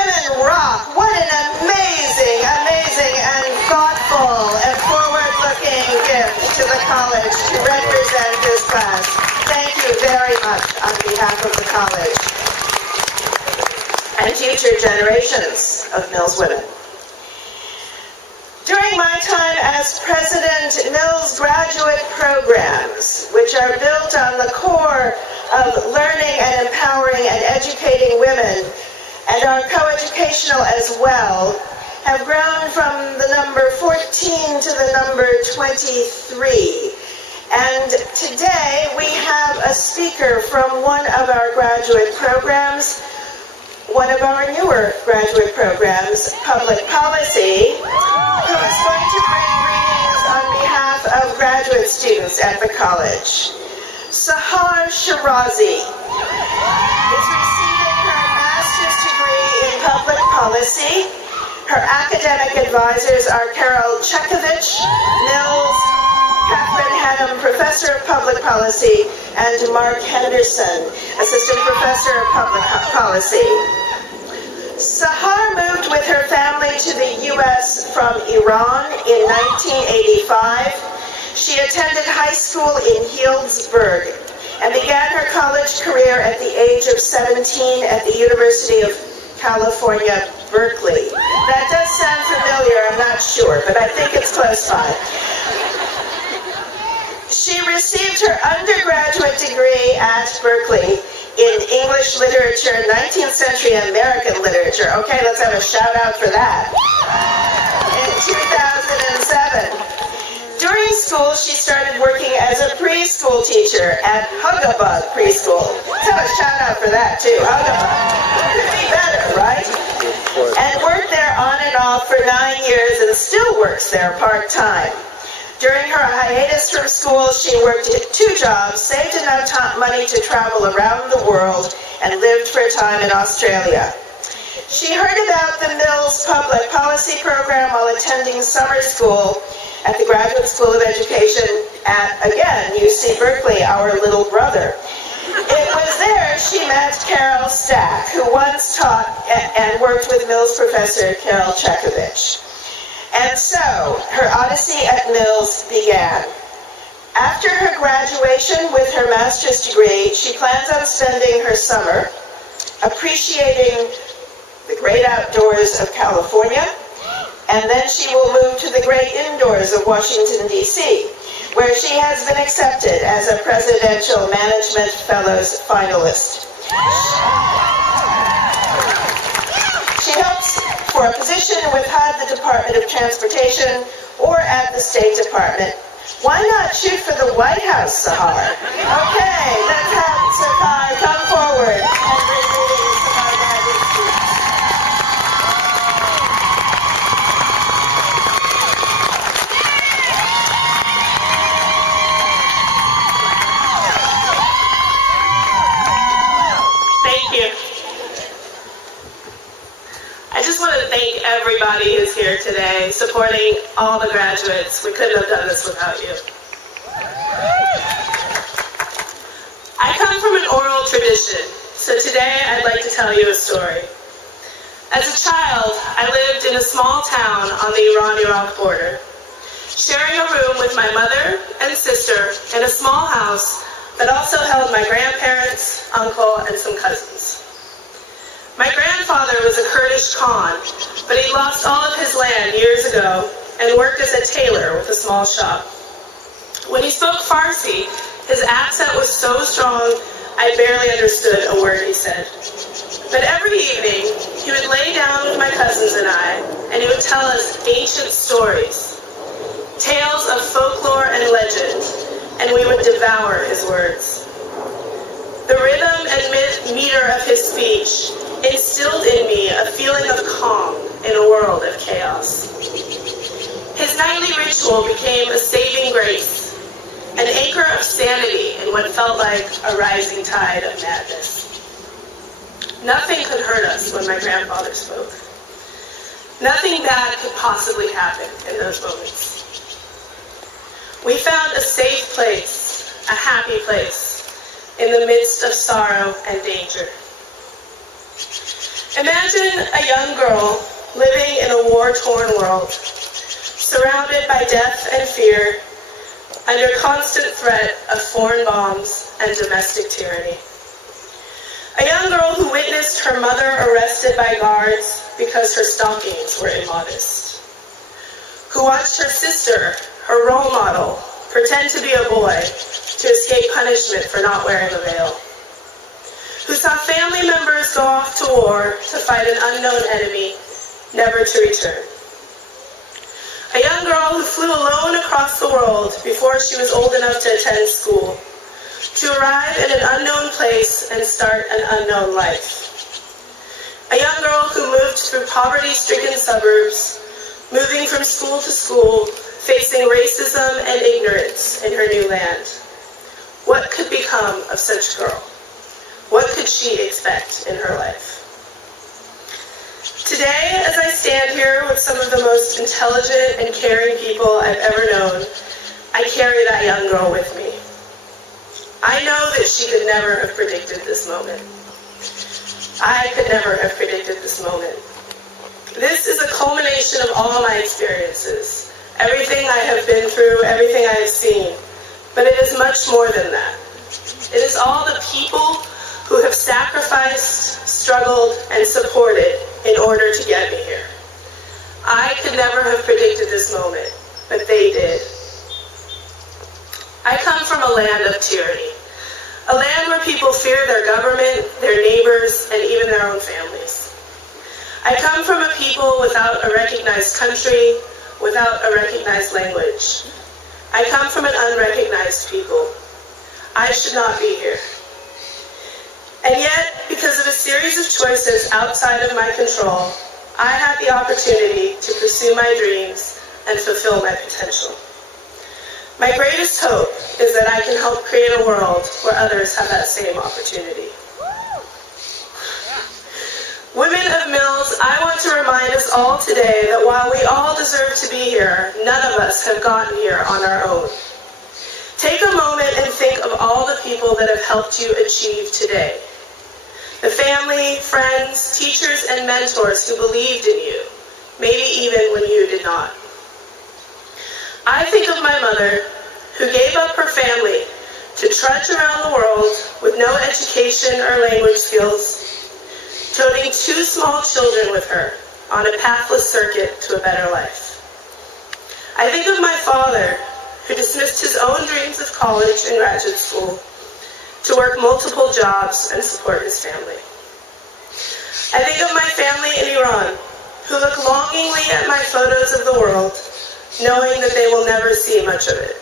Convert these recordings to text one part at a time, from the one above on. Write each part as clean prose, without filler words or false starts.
women rock. What an amazing, amazing and thoughtful and forward-looking gift to the college to represent this class. Thank you very much on behalf of the college and future generations of Mills women. During my time as president, Mills graduate programs, which are built on the core of learning and empowering and educating women, and are coeducational as well, have grown from the number 14 to the number 23. And today we have a speaker from one of our graduate programs, one of our newer graduate programs, Public Policy, who is going to bring greetings on behalf of graduate students at the college. Sahar Shirazi is receiving her master's degree in public policy. Her academic advisors are Carol Chekovich, Mills, Catherine Hannum, Professor of Public Policy, and Mark Henderson, Assistant Professor of Public Policy. Sahar moved with her family to the U.S. from Iran in 1985. She attended high school in Healdsburg and began her college career at the age of 17 at the University of California, Berkeley. That does sound familiar, I'm not sure, but I think it's close by. She received her undergraduate degree at Berkeley in English literature, 19th century American literature. Okay, let's have a shout out for that. In 2007. During school, she started working as a preschool teacher at Hugabug Preschool. Let's have a shout out for that too, Hugabug. Could be better, right? And worked there on and off for 9 years and still works there part-time. During her hiatus from school, she worked at 2 jobs, saved enough money to travel around the world, and lived for a time in Australia. She heard about the Mills Public Policy Program while attending summer school at the Graduate School of Education at, again, UC Berkeley, our little brother. It was there she met Carol Stack, who once taught and worked with Mills professor Carol Chekovich. And so, her odyssey at Mills began. After her graduation with her master's degree, she plans on spending her summer appreciating the great outdoors of California, and then she will move to the great indoors of Washington, D.C., where she has been accepted as a Presidential Management Fellows finalist. She hopes for a position with HUD, the Department of Transportation, or at the State Department. Why not shoot for the White House, Sahar? Okay, let's have Sahar come forward and bring greetings to our graduate students. Thank you. I just want to thank everybody who's here today, supporting all the graduates. We couldn't have done this without you. I come from an oral tradition, so today I'd like to tell you a story. As a child, I lived in a small town on the Iran-Iraq border, sharing a room with my mother and sister in a small house that also held my grandparents, uncle, and some cousins. My grandfather was a Kurdish Khan, but he lost all of his land years ago and worked as a tailor with a small shop. When he spoke Farsi, his accent was so strong I barely understood a word he said. But every evening, he would lay down with my cousins and I, and he would tell us ancient stories, tales of folklore and legend, and we would devour his words. The rhythm and meter of his speech instilled in me a feeling of calm in a world of chaos. His nightly ritual became a saving grace, an anchor of sanity in what felt like a rising tide of madness. Nothing could hurt us when my grandfather spoke. Nothing bad could possibly happen in those moments. We found a safe place, a happy place, in the midst of sorrow and danger. Imagine a young girl living in a war-torn world, surrounded by death and fear, under constant threat of foreign bombs and domestic tyranny. A young girl who witnessed her mother arrested by guards because her stockings were immodest. Who watched her sister, her role model, pretend to be a boy to escape punishment for not wearing a veil. Who saw family members go off to war to fight an unknown enemy, never to return. A young girl who flew alone across the world before she was old enough to attend school, to arrive in an unknown place and start an unknown life. A young girl who moved through poverty-stricken suburbs, moving from school to school, facing racism and ignorance in her new land. What could become of such a girl? What could she expect in her life? Today, as I stand here with some of the most intelligent and caring people I've ever known, I carry that young girl with me. I know that she could never have predicted this moment. I could never have predicted this moment. This is a culmination of all my experiences, everything I have been through, everything I have seen, but it is much more than that. It is all the people who have sacrificed, struggled, and supported in order to get me here. I could never have predicted this moment, but they did. I come from a land of tyranny, a land where people fear their government, their neighbors, and even their own families. I come from a people without a recognized country, without a recognized language. I come from an unrecognized people. I should not be here. And yet, because of a series of choices outside of my control, I had the opportunity to pursue my dreams and fulfill my potential. My greatest hope is that I can help create a world where others have that same opportunity. Women of Mills, I want to remind us all today that while we all deserve to be here, none of us have gotten here on our own. Take a moment and think of all the people that have helped you achieve today. The family, friends, teachers, and mentors who believed in you, maybe even when you did not. I think of my mother, who gave up her family to trudge around the world with no education or language skills, toting 2 small children with her on a pathless circuit to a better life. I think of my father, who dismissed his own dreams of college and graduate school to work multiple jobs and support his family. I think of my family in Iran, who look longingly at my photos of the world, knowing that they will never see much of it.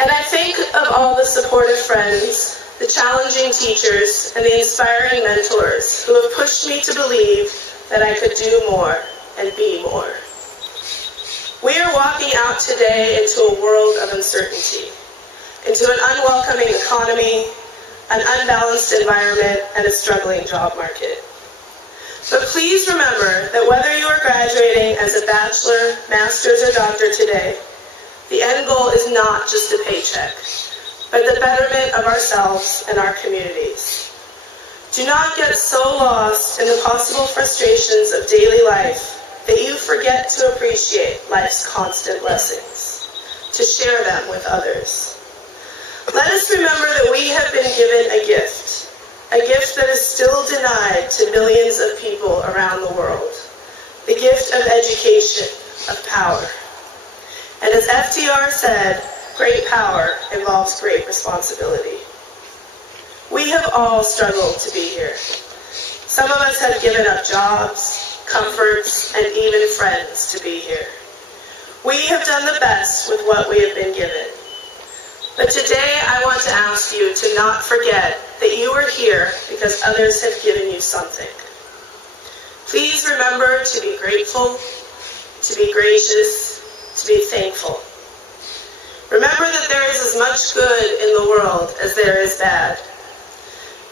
And I think of all the supportive friends, the challenging teachers, and the inspiring mentors who have pushed me to believe that I could do more and be more. We are walking out today into a world of uncertainty, into an unwelcoming economy, an unbalanced environment, and a struggling job market. But please remember that whether you are graduating as a bachelor, master's, or doctor today, the end goal is not just a paycheck, but the betterment of ourselves and our communities. Do not get so lost in the possible frustrations of daily life that you forget to appreciate life's constant blessings, to share them with others. Let us remember that we have been given a gift that is still denied to millions of people around the world, the gift of education, of power. And as FDR said, great power involves great responsibility. We have all struggled to be here. Some of us have given up jobs, comforts, and even friends to be here. We have done the best with what we have been given. But today I want to ask you to not forget that you are here because others have given you something. Please remember to be grateful, to be gracious, to be thankful. Remember that there is as much good in the world as there is bad.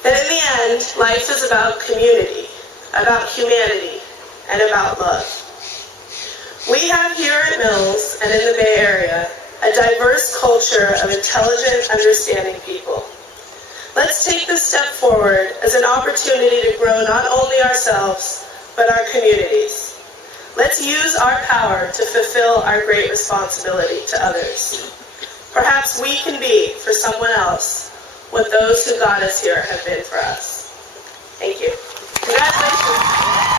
That in the end, life is about community, about humanity, and about love. We have here at Mills and in the Bay Area a diverse culture of intelligent, understanding people. Let's take this step forward as an opportunity to grow not only ourselves, but our communities. Let's use our power to fulfill our great responsibility to others. Perhaps we can be, for someone else, what those who got us here have been for us. Thank you. Congratulations.